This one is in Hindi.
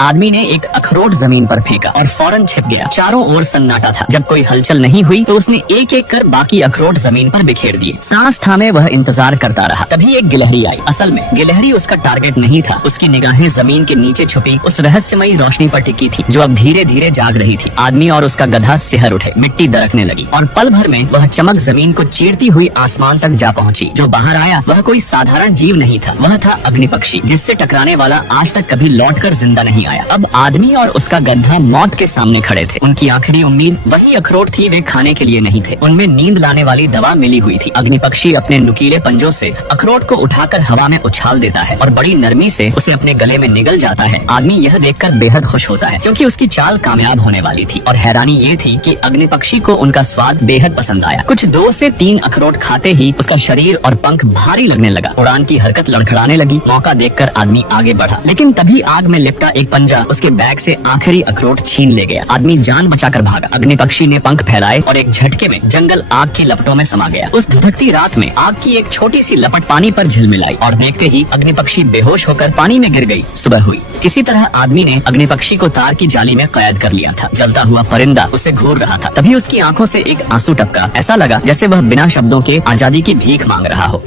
आदमी ने एक अखरोट जमीन पर फेंका और फौरन छिप गया। चारों ओर सन्नाटा था। जब कोई हलचल नहीं हुई तो उसने एक एक कर बाकी अखरोट जमीन पर बिखेर दिए। सांस थामे वह इंतजार करता रहा। तभी एक गिलहरी आई। असल में गिलहरी उसका टारगेट नहीं था। उसकी निगाहें जमीन के नीचे छुपी उस रहस्यमयी रोशनी पर टिकी थी जो अब धीरे धीरे जाग रही थी। आदमी और उसका गधा सिहर उठे। मिट्टी दरकने लगी और पल भर में वह चमक जमीन को चीरती हुई आसमान तक जा पहुंची। जो बाहर आया वह कोई साधारण जीव नहीं था। वह था अग्निपक्षी, जिससे टकराने वाला आज तक कभी लौटकर जिंदा नहीं आया। अब आदमी और उसका गधा मौत के सामने खड़े थे। उनकी आखिरी उम्मीद वही अखरोट थी। वे खाने के लिए नहीं थे। उनमें नींद लाने वाली दवा मिली हुई थी। अग्निपक्षी अपने नुकीले पंजों से अखरोट को उठाकर हवा में उछाल देता है और बड़ी नरमी से उसे अपने गले में निगल जाता है। आदमी यह देखकर बेहद खुश होता है क्योंकि उसकी चाल कामयाब होने वाली थी। और हैरानी ये थी कि अग्निपक्षी को उनका स्वाद बेहद पसंद आया। कुछ 2 से 3 अखरोट खाते ही उसका शरीर और पंख भारी लगने लगा। उड़ान की हरकत लड़खड़ाने लगी। मौका देखकर आदमी आगे बढ़ा, लेकिन तभी आग में लिपटा एक पंजा उसके बैग से आखिरी अखरोट छीन ले गया। आदमी जान बचाकर भागा। अग्निपक्षी ने पंख फैलाए और एक झटके में जंगल आग की लपटों में समा गया। उस धधकती रात में आग की एक छोटी सी लपट पानी पर झिलमिलाई और देखते ही अग्निपक्षी बेहोश होकर पानी में गिर गई। सुबह हुई। किसी तरह आदमी ने अग्निपक्षी को तार की जाली में कैद कर लिया था। जलता हुआ परिंदा उसे घूर रहा था। तभी उसकी आंखों से एक आंसू टपका। ऐसा लगा जैसे वह बिना शब्दों के आजादी की भीख मांग रहा हो।